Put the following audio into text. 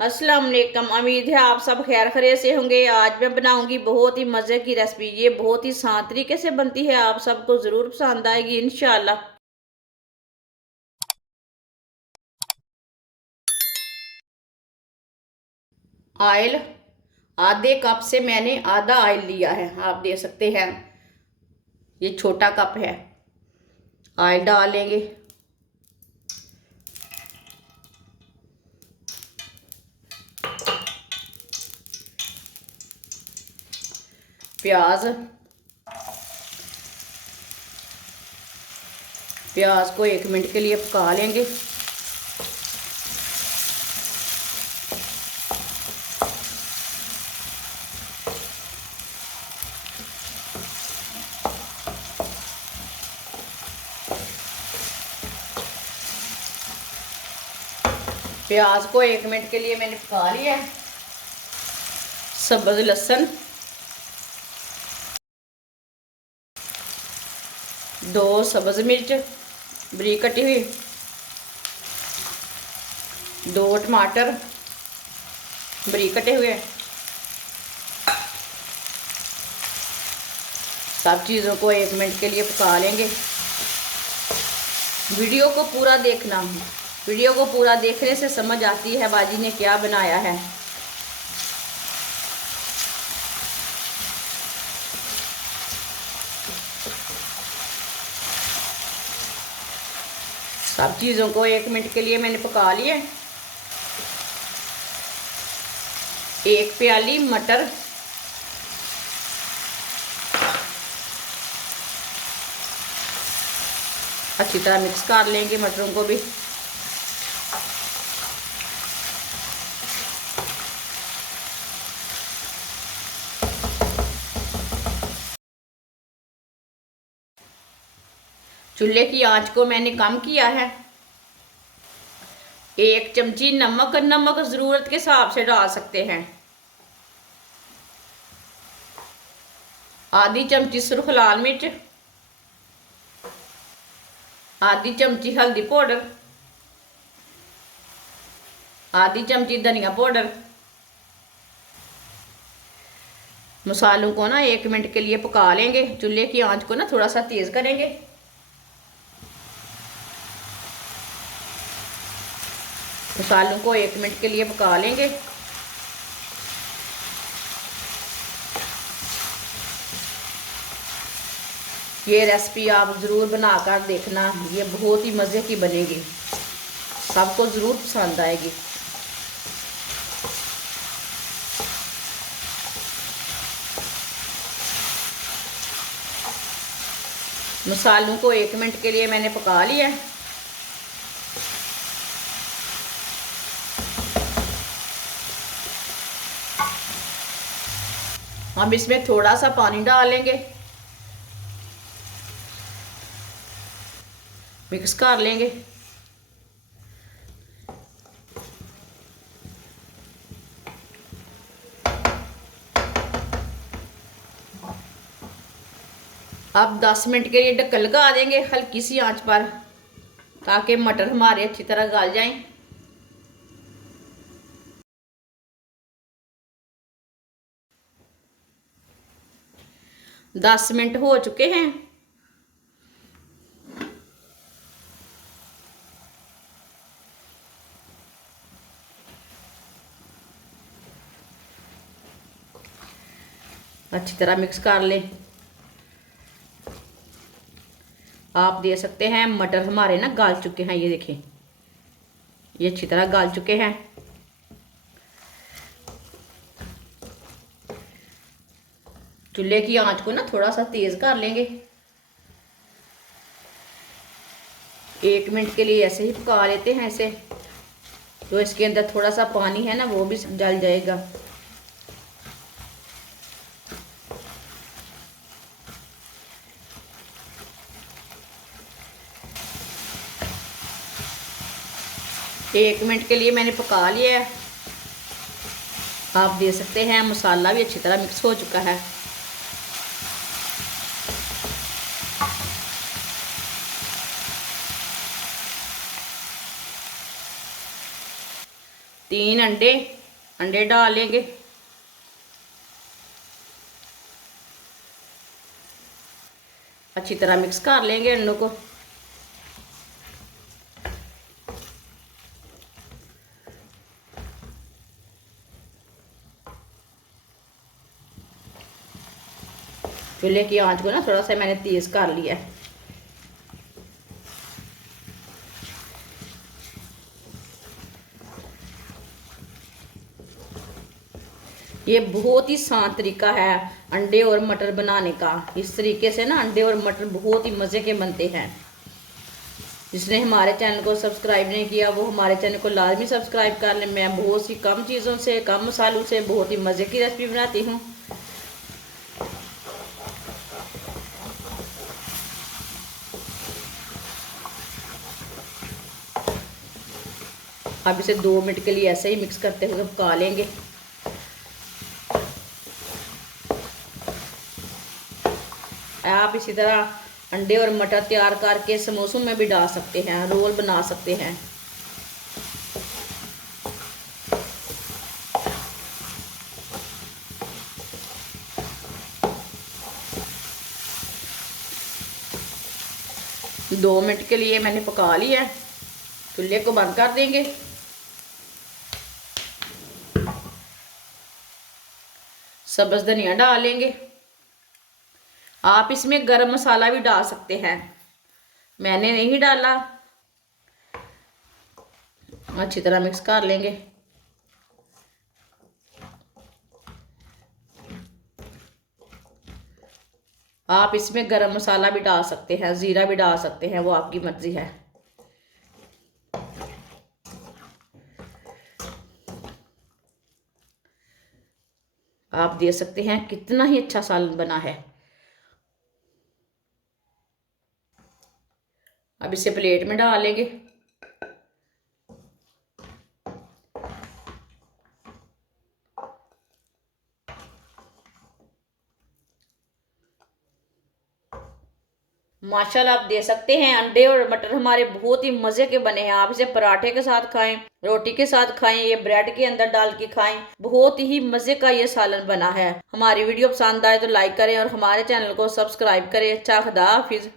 अस्सलाम वालेकुम। उम्मीद है आप सब खैर खैरियत से होंगे। आज मैं बनाऊंगी बहुत ही मज़े की रेसिपी। ये बहुत ही आसान तरीके से बनती है, आप सबको ज़रूर पसंद आएगी इंशाल्लाह। ऑयल आधे कप से मैंने आधा ऑयल लिया है, आप दे सकते हैं। ये छोटा कप है। ऑयल डाल लेंगे। प्याज प्याज को 1 मिनट के लिए पका लेंगे। प्याज को 1 मिनट के लिए मैंने पका लिया है। सब्ज़ लहसुन 2 सब्ज़ मिर्च बरीक कटी हुई, 2 टमाटर बरीक कटे हुए। सब चीज़ों को 1 मिनट के लिए पका लेंगे। वीडियो को पूरा देखना, वीडियो को पूरा देखने से समझ आती है बाजी ने क्या बनाया है। सब चीज़ों को 1 मिनट के लिए मैंने पका लिया। 1 प्याली मटर, अच्छी तरह मिक्स कर लेंगे मटरों को भी। चूल्हे की आंच को मैंने कम किया है। 1 चमची नमक, नमक ज़रूरत के हिसाब से डाल सकते हैं। आधी चमची सुर्ख लाल मिर्च, आधी चमची हल्दी पाउडर, आधी चमची धनिया पाउडर। मसालों को ना 1 मिनट के लिए पका लेंगे। चूल्हे की आंच को ना थोड़ा सा तेज़ करेंगे। मसालों को 1 मिनट के लिए पका लेंगे। ये रेसिपी आप ज़रूर बनाकर देखना, ये बहुत ही मज़े की बनेगी, सबको ज़रूर पसंद आएगी। मसालों को 1 मिनट के लिए मैंने पका लिया। हम इसमें थोड़ा सा पानी डालेंगे, मिक्स कर लेंगे। अब 10 मिनट के लिए ढक्कन लगा देंगे हल्की सी आंच पर, ताकि मटर हमारे अच्छी तरह गल जाएं। 10 मिनट हो चुके हैं। अच्छी तरह मिक्स कर लें। आप दे सकते हैं मटर हमारे ना गल चुके हैं, ये देखें, ये अच्छी तरह गल चुके हैं। चूल्हे की आंच को ना थोड़ा सा तेज़ कर लेंगे। 1 मिनट के लिए ऐसे ही पका लेते हैं इसे, तो इसके अंदर थोड़ा सा पानी है ना वो भी जल जाएगा। एक मिनट के लिए मैंने पका लिया है। आप दे सकते हैं मसाला भी अच्छी तरह मिक्स हो चुका है। 3 अंडे अंडे डालेंगे। अच्छी तरह मिक्स कर लेंगे अंडों को। चूल्हे की आंच को ना थोड़ा सा मैंने तेज कर लिया है। ये बहुत ही आसान तरीका है अंडे और मटर बनाने का। इस तरीके से ना अंडे और मटर बहुत ही मज़े के बनते हैं। जिसने हमारे चैनल को सब्सक्राइब नहीं किया वो हमारे चैनल को लाजमी सब्सक्राइब कर लें। मैं बहुत सी कम चीज़ों से, कम मसालों से बहुत ही मज़े की रेसिपी बनाती हूँ। अब इसे 2 मिनट के लिए ऐसे ही मिक्स करते हुए पका लेंगे। आप इसी तरह अंडे और मटर तैयार करके समोसों में भी डाल सकते हैं, रोल बना सकते हैं। दो मिनट के लिए मैंने पका लिया है। चूल्हे को बंद कर देंगे। सब्ज़ धनिया डालेंगे। आप इसमें गरम मसाला भी डाल सकते हैं, मैंने नहीं डाला। अच्छी तरह मिक्स कर लेंगे। आप इसमें गरम मसाला भी डाल सकते हैं, ज़ीरा भी डाल सकते हैं, वो आपकी मर्ज़ी है। आप देख सकते हैं कितना ही अच्छा सालन बना है। अब इसे प्लेट में डालेंगे। माशाल्लाह आप दे सकते हैं अंडे और मटर हमारे बहुत ही मज़े के बने हैं। आप इसे पराठे के साथ खाएं, रोटी के साथ खाएं, ये ब्रेड के अंदर डाल के खाएं। बहुत ही मज़े का ये सालन बना है। हमारी वीडियो पसंद आए तो लाइक करें और हमारे चैनल को सब्सक्राइब करें। अच्छा, खुदा हाफिज़।